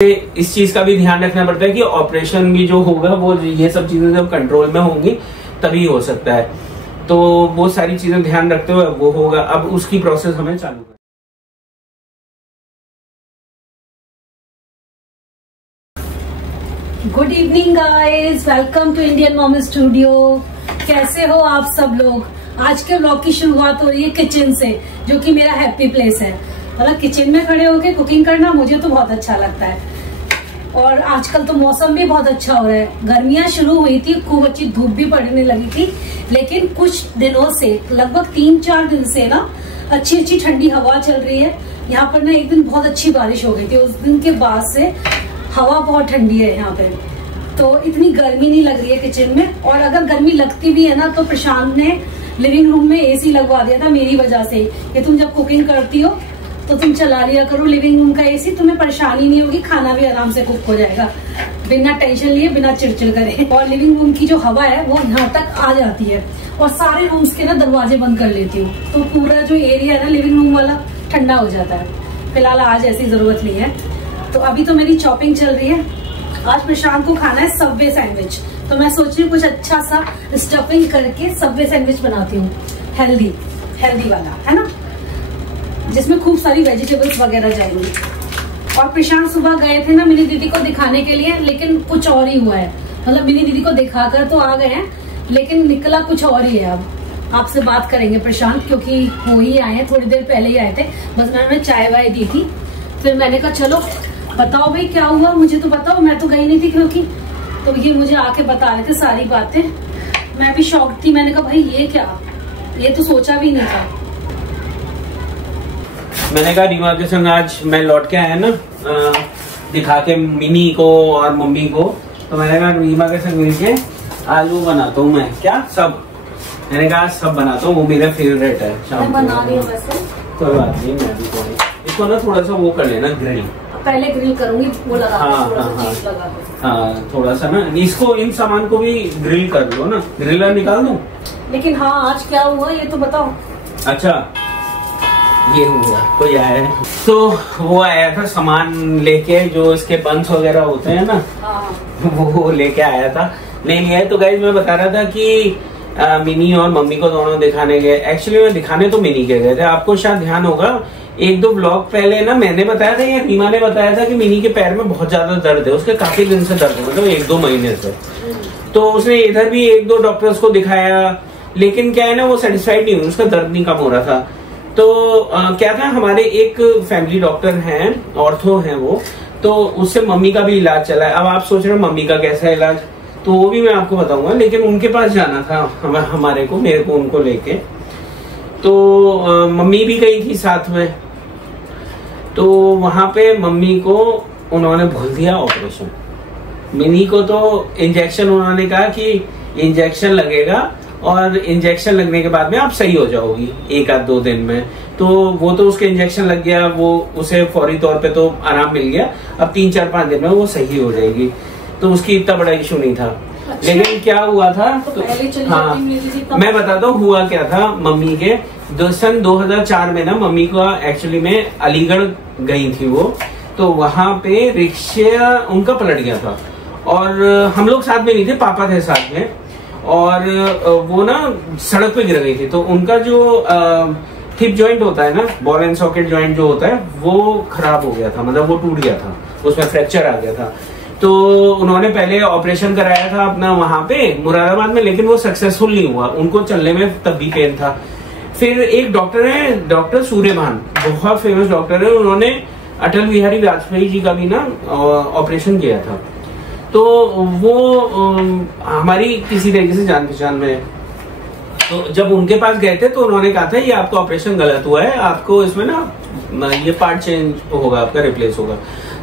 इस चीज का भी ध्यान रखना पड़ता है कि ऑपरेशन भी जो होगा वो ये सब चीजें जब कंट्रोल में होंगी तभी हो सकता है। तो वो सारी चीजें ध्यान रखते हुए वो होगा। अब उसकी प्रोसेस हमें चालू करनी। Good evening guys, welcome to Indian mom studio. कैसे हो आप सब लोग? आज के व्लॉग की शुरुआत हो रही है किचन से, जो कि मेरा हैप्पी प्लेस है। मतलब किचन में खड़े होके कुकिंग करना मुझे तो बहुत अच्छा लगता है। और आजकल तो मौसम भी बहुत अच्छा हो रहा है। गर्मियां शुरू हुई थी, खूब अच्छी धूप भी पड़ने लगी थी, लेकिन कुछ दिनों से, लगभग 3-4 दिन से ना अच्छी ठंडी हवा चल रही है। यहाँ पर ना एक दिन बहुत अच्छी बारिश हो गई थी, उस दिन के बाद से हवा बहुत ठंडी है यहाँ पे, तो इतनी गर्मी नहीं लग रही है किचन में। और अगर गर्मी लगती भी है ना तो प्रशांत ने लिविंग रूम में एसी लगवा दिया था मेरी वजह से, कि तुम जब कुकिंग करती हो तो तुम चला लिया करो लिविंग रूम का एसी, तुम्हें परेशानी नहीं होगी, खाना भी आराम से कुक हो जाएगा बिना टेंशन लिए, बिना चिड़चिड़ करे। और लिविंग रूम की जो हवा है वो यहाँ तक आ जाती है, और सारे रूम्स के ना दरवाजे बंद कर लेती हूँ, तो पूरा जो एरिया है ना लिविंग रूम वाला ठंडा हो जाता है। फिलहाल आज ऐसी जरूरत नहीं है। तो अभी तो मेरी चॉपिंग चल रही है। आज प्रशांत को खाना है सबवे सैंडविच, तो मैं सोच रही हूँ कुछ अच्छा सा स्टफिंग करके सबवे सैंडविच बनाती हूँ, हेल्दी वाला, है ना, जिसमें खूब सारी वेजिटेबल्स वगैरह जाएंगी। और प्रशांत सुबह गए थे ना मिनी दीदी को दिखाने के लिए, लेकिन कुछ और ही हुआ है। मतलब मिनी दीदी को दिखाकर तो आ गए हैं, लेकिन निकला कुछ और ही है। अब आपसे बात करेंगे प्रशांत, क्योंकि वो ही आए हैं, थोड़ी देर पहले ही आए थे। बस मैंने चाय वाय दी थी, फिर मैंने कहा चलो बताओ भाई क्या हुआ, मुझे तो बताओ, मैं तो गई नहीं थी क्योंकि। तो ये मुझे आके बता रहे थे सारी बातें। मैं भी शॉक थी, मैंने कहा भाई ये क्या, ये तो सोचा भी नहीं था। मैंने कहा रीमा के संग आज मैं लौट के आया ना दिखा के मिनी को और मम्मी को, तो मैंने कहा रीमा के संग मिलके आज वो बनाता हूँ मैं, क्या सब, मैंने कहा सब बनाता हूँ, वो मेरा फेवरेट है। शाम बना रही हूँ वैसे, कोई बात नहीं, मैं भी तो इसको ना थोड़ा सा वो कर लेना, ग्रिल पहले ग्रिल करूंगी, वो लगा थोड़ा सा ना, इसको इन सामान को भी ग्रिल कर लो ना, ग्रिलर निकाल दूं। लेकिन हाँ आज क्या हुआ ये तो बताओ। अच्छा ये हुआ, कोई आया है तो वो आया था सामान लेके, जो इसके बंस वगैरह होते हैं ना, वो लेके आया था, ले लिया है। तो गाइस मैं बता रहा था कि मिनी और मम्मी को दोनों दिखाने गए। एक्चुअली मैं दिखाने तो मिनी के गए थे। आपको शायद ध्यान होगा 1-2 ब्लॉग पहले ना मैंने बताया था या रीमा ने बताया था कि मिनी के पैर में बहुत ज्यादा दर्द है, उसके काफी दिन से दर्द है, मतलब 1-2 महीने से। तो उसने इधर भी 1-2 डॉक्टर्स को दिखाया, लेकिन क्या है ना वो सेटिस्फाइड नहीं हुई, उसका दर्द नहीं कम हो रहा था। तो क्या था, हमारे एक फैमिली डॉक्टर हैं, ऑर्थो हैं वो, तो उससे मम्मी का भी इलाज चला है। अब आप सोच रहे हो मम्मी का कैसा इलाज, तो वो भी मैं आपको बताऊंगा, लेकिन उनके पास जाना था हमारे को, मेरे को उनको लेके। तो मम्मी भी गई थी साथ में, तो वहां पे मम्मी को उन्होंने भूल दिया ऑपरेशन। मिनी को तो इंजेक्शन, उन्होंने कहा कि इंजेक्शन लगेगा और इंजेक्शन लगने के बाद में आप सही हो जाओगी 1-2 दिन में। तो वो तो उसके इंजेक्शन लग गया, वो उसे फौरी तौर पे तो आराम मिल गया, अब 3-4-5 दिन में वो सही हो जाएगी, तो उसकी इतना बड़ा इशू नहीं था। अच्छा। लेकिन क्या हुआ था तो हाँ मैं बताता हूँ हुआ क्या था मम्मी के। सन 2004 में ना मम्मी को एक्चुअली में अलीगढ़ गई थी वो, तो वहां पे रिक्शा उनका पलट गया था, और हम लोग साथ में नहीं थे, पापा थे साथ में, और वो ना सड़क पे गिर गई थी। तो उनका जो हिप जॉइंट होता है ना, बॉल एंड सॉकेट जॉइंट जो होता है, वो खराब हो गया था, मतलब वो टूट गया था, उसमें फ्रैक्चर आ गया था। तो उन्होंने पहले ऑपरेशन कराया था अपना वहां पे मुरादाबाद में, लेकिन वो सक्सेसफुल नहीं हुआ, उनको चलने में तब भी पेन था। फिर एक डॉक्टर है, डॉक्टर सूर्यभान, बहुत फेमस डॉक्टर है, उन्होंने अटल बिहारी वाजपेयी जी का भी ना ऑपरेशन किया था। तो वो हमारी किसी तरीके से जान पहचान में है। तो जब उनके पास गए थे तो उन्होंने कहा था ये आपका ऑपरेशन गलत हुआ है, आपको इसमें ना ये पार्ट चेंज होगा, आपका रिप्लेस होगा।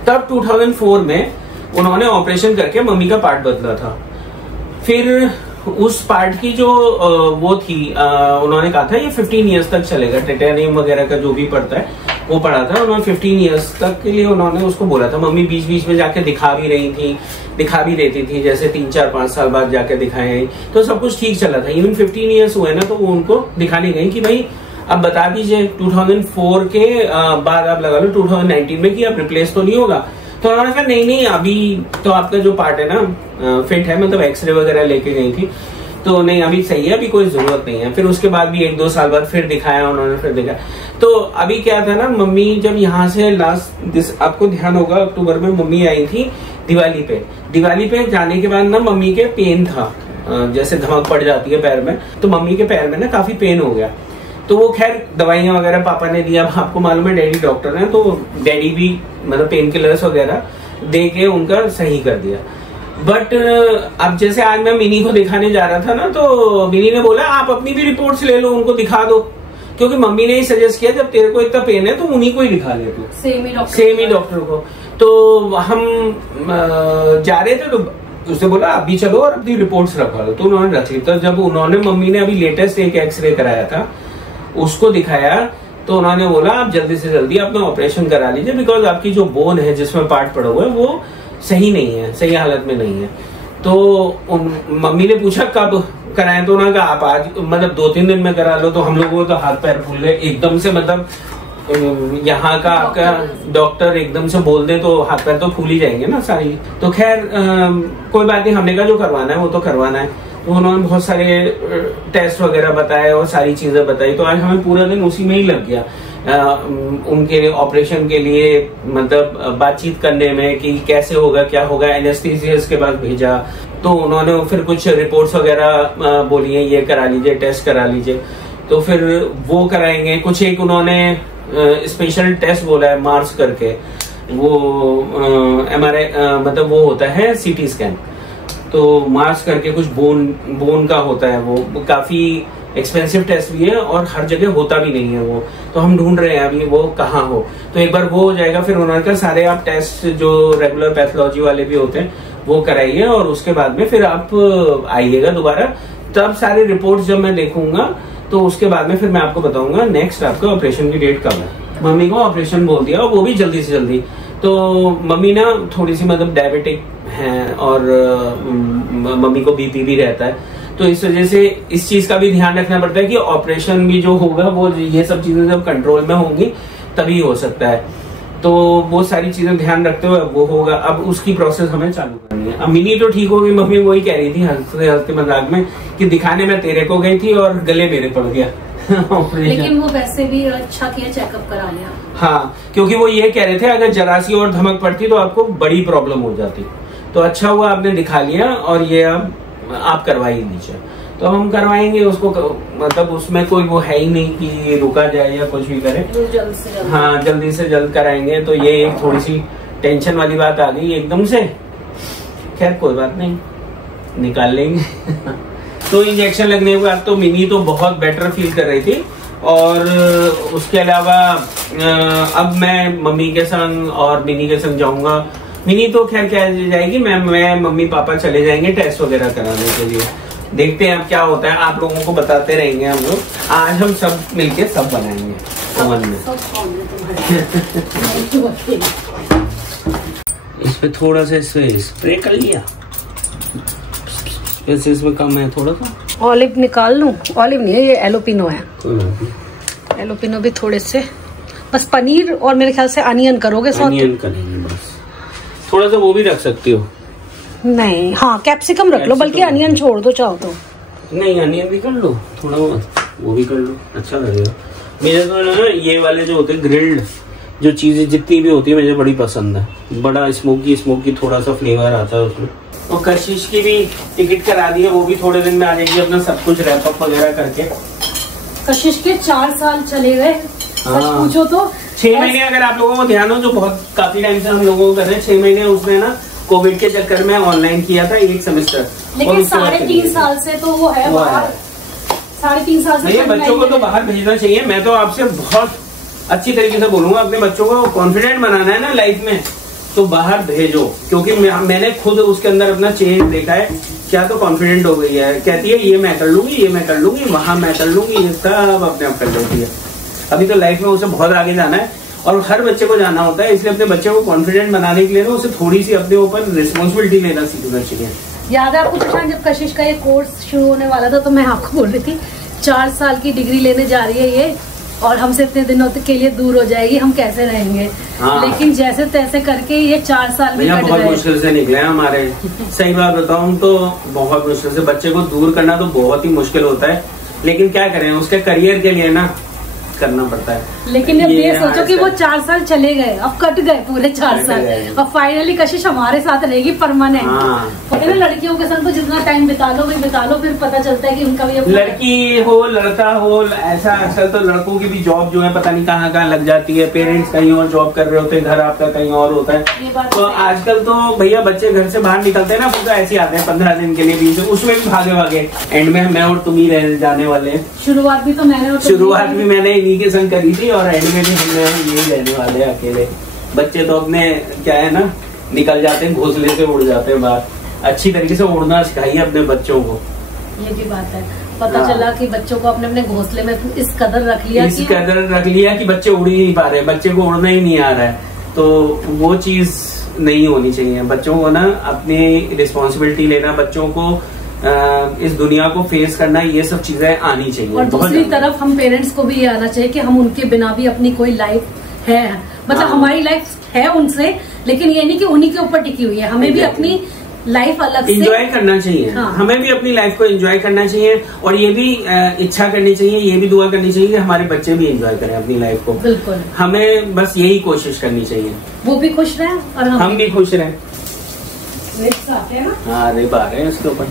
तब 2004 में उन्होंने ऑपरेशन करके मम्मी का पार्ट बदला था। फिर उस पार्ट की जो वो थी, उन्होंने कहा था ये 15 इयर्स तक चलेगा, टाइटेनियम वगैरह का जो भी पड़ता है वो पड़ा था। उन्होंने 15 इयर्स तक के लिए उन्होंने उसको बोला था। मम्मी बीच बीच में जाके दिखा भी रही थी, दिखा भी देती थी, जैसे 3-4-5 साल बाद जाके दिखाए, तो सब कुछ ठीक चला था। इवन 15 इयर्स हुए ना, तो वो उनको दिखाने गई कि भाई अब बता दीजिए 2004 के बाद आप लगा लो 2019 में कि अब रिप्लेस तो नहीं होगा। तो उन्होंने कहा नहीं अभी तो आपका जो पार्ट है ना फिट है, मतलब एक्सरे वगैरह लेके गई थी तो नहीं अभी सही है, अभी कोई जरूरत नहीं है। फिर उसके बाद भी 1-2 साल बाद फिर दिखाया उन्होंने, फिर दिखाया। तो अभी क्या था ना, मम्मी जब यहाँ से लास्ट आपको ध्यान होगा अक्टूबर में मम्मी आई थी दिवाली पे जाने के बाद ना मम्मी के पेन था, जैसे धमक पड़ जाती है पैर में, तो मम्मी के पैर में ना काफी पेन हो गया। तो वो खैर दवाइयां वगैरह पापा ने दिया, आपको मालूम है डैडी डॉक्टर हैं, तो डैडी भी मतलब पेन किलर्स वगैरह दे के उनका सही कर दिया। बट अब जैसे आज मैं मिनी को दिखाने जा रहा था ना, तो मिनी ने बोला आप अपनी भी रिपोर्ट्स ले लो, उनको दिखा दो, क्योंकि मम्मी ने ही सजेस्ट किया जब तेरे को इतना पेन है तो उन्हीं को ही दिखा ले तू, सेम ही डॉक्टर को। तो हम जा रहे थे तो उसने बोला अभी चलो और अपनी रिपोर्ट्स रखवा लो, तो उन्होंने रख ली। तो जब उन्होंने मम्मी ने अभी लेटेस्ट एक एक्सरे कराया था उसको दिखाया, तो उन्होंने बोला आप जल्दी से जल्दी अपना ऑपरेशन करा लीजिए, बिकॉज आपकी जो बोन है जिसमें पार्ट पड़ा हुआ है वो सही नहीं है, सही हालत में नहीं है। तो मम्मी ने पूछा कब कराएं, तो उन्होंने कहा आप आज मतलब 2-3 दिन में करा लो। तो हम लोगों को तो हाथ पैर फूल गए एकदम से, मतलब यहाँ का आपका डॉक्टर एकदम से बोल दे तो हाथ पैर तो फूल ही जाएंगे ना सारी। तो खैर कोई बात नहीं, हमने कहा जो करवाना है वो तो करवाना है। तो उन्होंने बहुत सारे टेस्ट वगैरह बताए और सारी चीजें बताई, तो आज हमें पूरा दिन उसी में ही लग गया उनके ऑपरेशन के लिए, मतलब बातचीत करने में कि कैसे होगा क्या होगा। एनेस्थीसिस्ट के पास भेजा तो उन्होंने फिर कुछ रिपोर्ट्स वगैरह बोली है, ये करा लीजिए, टेस्ट करा लीजिए, तो फिर वो कराएंगे। कुछ एक उन्होंने स्पेशल टेस्ट बोला है मार्स करके, वो MRI मतलब वो होता है CT स्कैन, तो मार्स करके कुछ बोन का होता है, वो काफी एक्सपेंसिव टेस्ट भी है और हर जगह होता भी नहीं है वो। तो हम ढूंढ रहे हैं अभी वो कहाँ हो, तो एक बार वो हो जाएगा फिर उन्होंने कहा सारे आप टेस्ट जो रेगुलर पैथोलॉजी वाले भी होते हैं वो कराइए और उसके बाद में फिर आप आइएगा दोबारा। तब सारी रिपोर्ट जब मैं देखूंगा तो उसके बाद में फिर मैं आपको बताऊंगा नेक्स्ट आपका ऑपरेशन की डेट कब है। मम्मी को ऑपरेशन बोल दिया और वो भी जल्दी से जल्दी। तो मम्मी ना थोड़ी सी मतलब डायबिटिक है और मम्मी को BP भी रहता है, तो इस वजह से इस चीज का भी ध्यान रखना पड़ता है कि ऑपरेशन भी जो होगा वो ये सब चीजें जब कंट्रोल में होंगी तभी हो सकता है। तो वो सारी चीजें ध्यान रखते हुए वो होगा। अब उसकी प्रोसेस हमें चालू करनी है। अब मिनी तो ठीक होगी, मम्मी वही कह रही थी हंसते हंसते मजाक में कि दिखाने में तेरे को गई थी और गले मेरे पड़ गया। लेकिन वो वैसे भी अच्छा किया, चेकअप करा लिया। हाँ, क्योंकि वो ये कह रहे थे अगर जरा सी और धमक पड़ती तो आपको बड़ी प्रॉब्लम हो जाती, तो अच्छा हुआ आपने दिखा लिया और ये अब आप करवा ही लीजिए। तो हम करवाएंगे उसको, मतलब उसमें कोई वो है ही नहीं कि रुका जाए या कुछ भी करे, जल्द से जल्द। हाँ जल्दी से जल्द कराएंगे। तो ये एक थोड़ी सी टेंशन वाली बात आ गई एकदम से, खैर कोई बात नहीं, निकाल लेंगे। तो इंजेक्शन लगने के बाद तो मिनी तो बहुत बेटर फील कर रही थी और उसके अलावा अब मैं मम्मी के संग और मिनी के संग जाऊंगा। मिनी तो खैर क्या जाएगी, मैं मम्मी पापा चले जाएंगे टेस्ट वगैरह कराने के लिए। देखते हैं अब क्या होता है, आप लोगों को बताते रहेंगे हम लोग। आज हम सब मिलके सब बनाएंगे ओवन में। इस पे थोड़ा सा स्प्रे कर लिया, वैसे इसमें कम है थोड़ा सा। ऑलिव निकाल लूं? ऑलिव नहीं है, ये एलोपिनो है। एलोपिनो भी थोड़े से, बस पनीर और मेरे ख्याल से अनियन करोगे। अनियन करेंगे बस, थोड़ा सा वो भी रख सकती हो। नहीं, हाँ कैप्सिकम रख लो, बल्कि अनियन छोड़ दो चाहो तो। नहीं अनियन भी कर लो, थोड़ा वो भी कर लो, अच्छा लगेगा। मेरे तो ना ये वाले जो होते हैं ग्रिल्ड जो चीजें जितनी भी होती है मुझे बड़ी पसंद है, बड़ा स्मोकी थोड़ा सा फ्लेवर आता है उसमें। और कशिश की भी टिकट करा दी है, वो भी थोड़े दिन में आ जाएगी अपना सब कुछ रैप अप वगैरह करके। कशिश के 4 साल चले गए, पूछो तो 6 महीने अगर आप लोगों को ध्यान हो, जो बहुत काफी टाइम से हम लोगों को कर रहे हैं, 6 महीने उसने ना कोविड के चक्कर में ऑनलाइन किया था 1 सेमेस्टर। लेकिन 3.5 साल से तो वो है बाहर, 3.5 साल से। बच्चों को तो बाहर भेजना चाहिए। मैं तो आपसे बहुत अच्छी तरीके से बोलूंगा, अपने बच्चों को कॉन्फिडेंट बनाना है ना लाइफ में, तो बाहर भेजो। क्योंकि मैंने खुद उसके अंदर अपना चेंज देखा है, क्या तो कॉन्फिडेंट हो गई है, कहती है ये मैं कर लूंगी, ये मैं कर लूंगी, वहां मैं कर लूंगी, ये सब अपने आप कर लेती है। अभी तो लाइफ में उसे बहुत आगे जाना है और हर बच्चे को जाना होता है, इसलिए अपने बच्चे को कॉन्फिडेंट बनाने के लिए ना उसे थोड़ी सी अपने ऊपर रिस्पॉन्सिबिलिटी लेना सीखना चाहिए। याद है आपको प्रशांत, जब कशिश का ये कोर्स शुरू होने वाला था तो मैं आपको बोल रही थी 4 साल की डिग्री लेने जा रही है ये, और हमसे इतने दिनों के लिए दूर हो जाएगी, हम कैसे रहेंगे। हाँ। लेकिन जैसे तैसे करके ये 4 साल में बहुत मुश्किल से निकले हमारे। सही बात बताऊं तो बहुत मुश्किल से। बच्चे को दूर करना तो बहुत ही मुश्किल होता है, लेकिन क्या करें, उसके करियर के लिए ना करना पड़ता है। लेकिन अब ये सोचो कि वो 4 साल चले गए, अब कट गए पूरे 4 साल, अब फाइनली कशिश हमारे साथ रहेगी परमानेंट। हाँ। लड़कियों के साथ तो जितना टाइम बिता लो भाई बिता लो, फिर पता चलता है कि उनका भी लड़की हो लड़का हो, ऐसा आजकल तो लड़कों की भी जॉब जो है पता नहीं कहाँ कहाँ लग जाती है। पेरेंट्स कहीं और जॉब कर रहे होते हैं, घर आपका कहीं और होता है। तो आजकल तो भैया बच्चे घर से बाहर निकलते हैं ना, पूरा ऐसे आते हैं 15 दिन के लिए भी, उसमें भी भागे भागे। एंड में मैं और तुम ही रह जाने वाले हैं। शुरुआत भी मैंने इन्हीं के संग करी थी, और एंड में भी हमने यही रहने वाले हैं अकेले। बच्चे तो अपने क्या है ना, निकल जाते हैं, घोंसले से उड़ जाते हैं बाहर। अच्छी तरीके से उड़ना सिखाइए अपने बच्चों को। ये भी बात है। पता चला कि बच्चों को अपने अपने घोंसले में इस कदर रख लिया कि बच्चे उड़ ही नहीं पा रहे, बच्चे को उड़ना ही नहीं आ रहा है। तो वो चीज नहीं होनी चाहिए। बच्चों को ना अपनी रिस्पॉन्सिबिलिटी लेना, बच्चों को इस दुनिया को फेस करना, ये सब चीजें आनी चाहिए। और दूसरी तरफ हम पेरेंट्स को भी ये आना चाहिए कि हम उनके बिना भी अपनी कोई लाइफ है, मतलब हमारी लाइफ है उनसे, लेकिन ये नहीं कि उन्हीं के ऊपर टिकी हुई है। हमें भी अपनी लाइफ अलग से एंजॉय करना चाहिए। हाँ। हमें भी अपनी लाइफ को एंजॉय करना चाहिए, और ये भी इच्छा करनी चाहिए, ये भी दुआ करनी चाहिए कि हमारे बच्चे भी एंजॉय करें अपनी लाइफ को। बिल्कुल, हमें बस यही कोशिश करनी चाहिए। वो भी खुश रहे और हम भी खुश रहें। हाँ, रिप आ रहे हैं उसके ऊपर।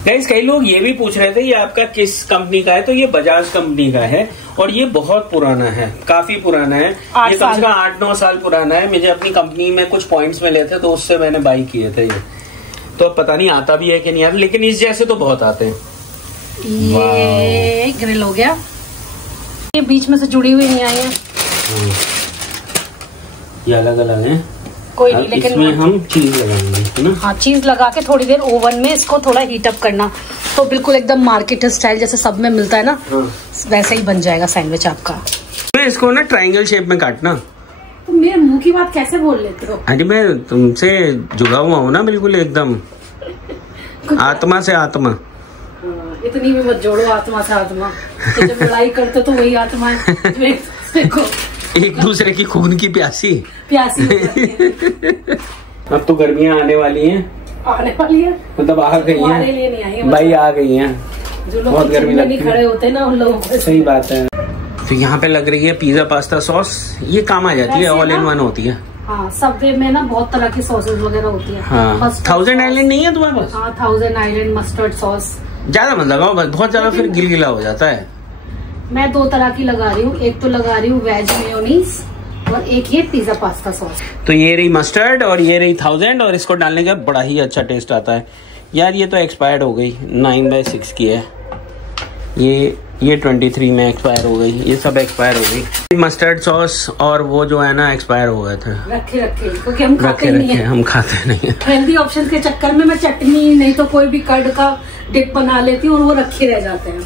गाइस, कई लोग ये भी पूछ रहे थे ये आपका किस कंपनी का है, तो ये बजाज कंपनी का है, और ये बहुत पुराना है, काफी पुराना है। ये कम से कम 8-9 साल पुराना है। मुझे अपनी कंपनी में कुछ पॉइंट्स मिले थे, तो उससे मैंने बाई किए थे ये। तो पता नहीं आता भी है कि नहीं आता, लेकिन इस जैसे तो बहुत आते हैं। ये ग्रिल हो गया, ये बीच में से जुड़ी हुई नहीं आई है, ये अलग अलग है। कोई नहीं, लेकिन इसमें हम चीज लगाएंगे, है ना? हाँ, चीज लगा के थोड़ी देर ओवन में इसको थोड़ा हीट अप करना, तो बिल्कुल एकदम मार्केट स्टाइल जैसे सब में मिलता है ना, वैसे ही बन जाएगा सैंडविच आपका। इसको ना ट्रायंगल शेप में काटना। तुम मेरे मुंह की बात कैसे बोल लेते हो? अरे मैं तुमसे जुड़ा हुआ हूँ ना, बिल्कुल एकदम आत्मा से आत्मा। इतनी भी मत जोड़ो आत्मा से आत्मा, तो जब लड़ाई करते तो वही आत्मा है। देखो, एक दूसरे की खून की प्यासी अब तो गर्मियाँ आने वाली हैं, मतलब आ गई हैं भाई, आ गई हैं। जो लोग बहुत गर्मी लगती है, खड़े होते हैं ना उन लोगों को। सही बात है। तो यहाँ पे लग रही है पिज्जा पास्ता सॉस, ये काम आ जाती है, ऑल इन वन होती है। हाँ, सबवे में ना बहुत तरह की सॉसेज वगैरह होती है। हाँ, 1000 आइलैंड नहीं है तुम्हारे पास? हाँ, 1000 आइलैंड मस्टर्ड सॉस ज्यादा मत लगाओ, बस बहुत ज्यादा फिर गिलगिला हो जाता है। मैं 2 तरह की लगा रही हूँ, एक तो लगा रही हूँ वेज मेयोनीज, और एक ये पिज्जा पास्ता सॉस। तो ये रही मस्टर्ड और ये रही 1000, और इसको डालने के बाद बड़ा ही अच्छा टेस्ट आता है। यार ये तो एक्सपायर्ड हो गई, 9/6 की है ये 23 में एक्सपायर हो गई, ये सब एक्सपायर हो गई। मस्टर्ड सॉस और वो जो है ना एक्सपायर हो गए थे। रखे क्योंकि हम खाते नहीं है। हम खाते नहीं है। हेल्दी ऑप्शन के चक्कर में मैं चटनी नहीं तो कोई भी कर्ड का डिप बना लेती हूँ, और वो रखे रह जाते हैं।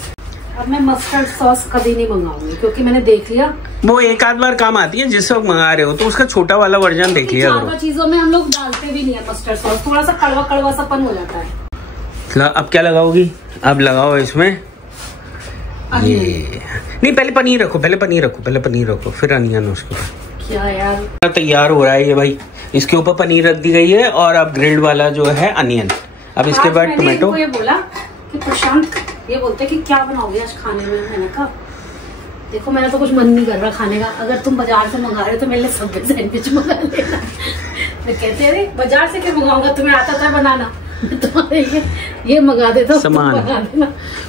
अब मैं मस्टर्ड सॉस कभी नहीं मंगाऊंगी, क्योंकि मैंने देख लिया वो एक आध बार काम आती है। जिस वक्त मंगा रहे हो तो उसका छोटा वाला वर्जन देख लिया करो। ज्यादा चीजों में हम लोग डालते भी नहीं है मस्टर्ड सॉस, थोड़ा सा कड़वा सापन हो जाता है। अब क्या लगाओगी? अब लगाओ इसमें ये नहीं, पहले पनीर रखो, फिर अनियन उसको। क्या यार, तैयार हो रहा है ये भाई। इसके ऊपर पनीर रख दी गई है, और अब ग्रिल्ड वाला जो है अनियन। अब इसके बाद टोमेटो। ये बोला कि प्रशांत ये बोलते कि क्या बनाओगे आज खाने में? मैंने कहा देखो, मैंने तो कुछ मन नहीं कर रहा खाने का, अगर तुम बाजार से मंगा रहे हो तो मेरे लिए सबवे सैंडविच मंगा लेना। मैं कहते अरे बाजार से क्यों मंगाऊंगा, तुम्हें आता था बनाना, तुम्हारे ये मंगा देता हूँ, सामान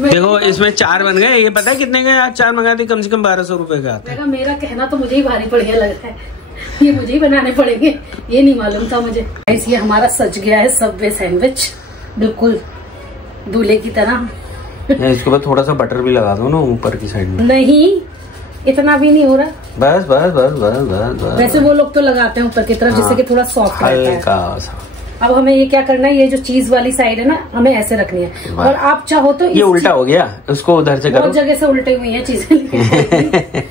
देखो इसमें 4 बन गए। ये पता है कितने के? आज 4 मंगाते कम से कम 1200 रुपए का आता है। मेरा कहना तो मुझे ही भारी बढ़िया लग रहा है, ये मुझे ही बनाने पड़ेंगे, ये नहीं मालूम था मुझे। ये हमारा सज गया है सबवे सैंडविच, बिल्कुल दूल्हे की तरह। इसके बाद थोड़ा सा बटर भी लगा दो ना ऊपर की साइड में। नहीं, इतना भी नहीं हो रहा। बस। वैसे वो लोग तो लगाते हैं ऊपर की तरफ, जिससे कि थोड़ा सॉफ्ट रहता है। अब हमें ये क्या करना है, ये जो चीज वाली साइड है ना, हमें ऐसे रखनी है, और आप चाहो तो ये उल्टा हो गया, उसको उधर से करो। बहुत जगह से उल्टी हुई है चीजें।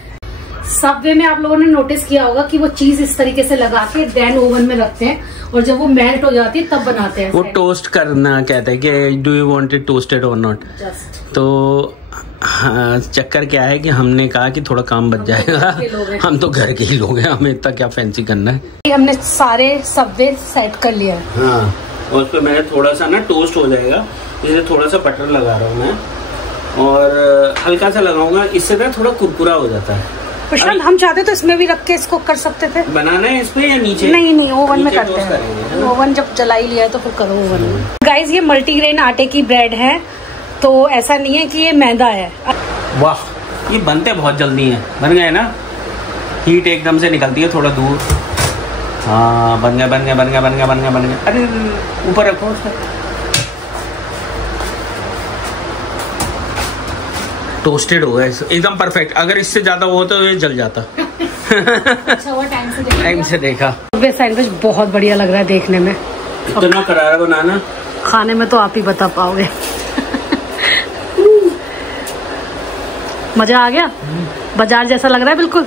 सबवे में आप लोगों ने नोटिस किया होगा कि वो चीज इस तरीके से लगा के देन ओवन में रखते हैं और जब वो मेल्ट हो जाती है तब बनाते हैं। वो टोस्ट करना कहते हैं कि do you want it toasted और नॉट। तो हाँ, चक्कर क्या है कि हमने कहा कि थोड़ा काम बच जाएगा, हम तो घर के ही लोग हैं, हमें इतना क्या फैंसी करना है। हमने सारे सबवे सेट कर लिया है। हाँ, और उस पर मैंने थोड़ा सा ना टोस्ट हो जाएगा, इसलिए थोड़ा सा बटर लगा रहा हूँ मैं और हल्का सा लगाऊंगा, इससे ना थोड़ा कुरकुरा हो जाता है। प्रशांत हम चाहते तो इसमें भी रख के इसको कर सकते थे। बनाना है इसमें या नीचे? नहीं ओवन में करते हैं। ओवन जब जला ही लिया है तो फिर करो ओवन में। गाइस ये मल्टीग्रेन आटे की ब्रेड है, तो ऐसा नहीं है कि ये मैदा है। वाह, ये बनते बहुत जल्दी हैं। बन गए ना, हीट एकदम से निकलती है थोड़ा दूर। हाँ, बन गए। अरे ऊपर रखो उसका। टोस्टेड हो गए एकदम परफेक्ट। अगर इससे ज्यादा हो तो ये जल जाता। अच्छा हुआ टाइम से देखा। सैंडविच बहुत बढ़िया लग रहा है देखने में। इतना करारा बनाना, खाने में तो आप ही बता पाओगे। मजा आ गया, बाजार जैसा लग रहा है बिल्कुल।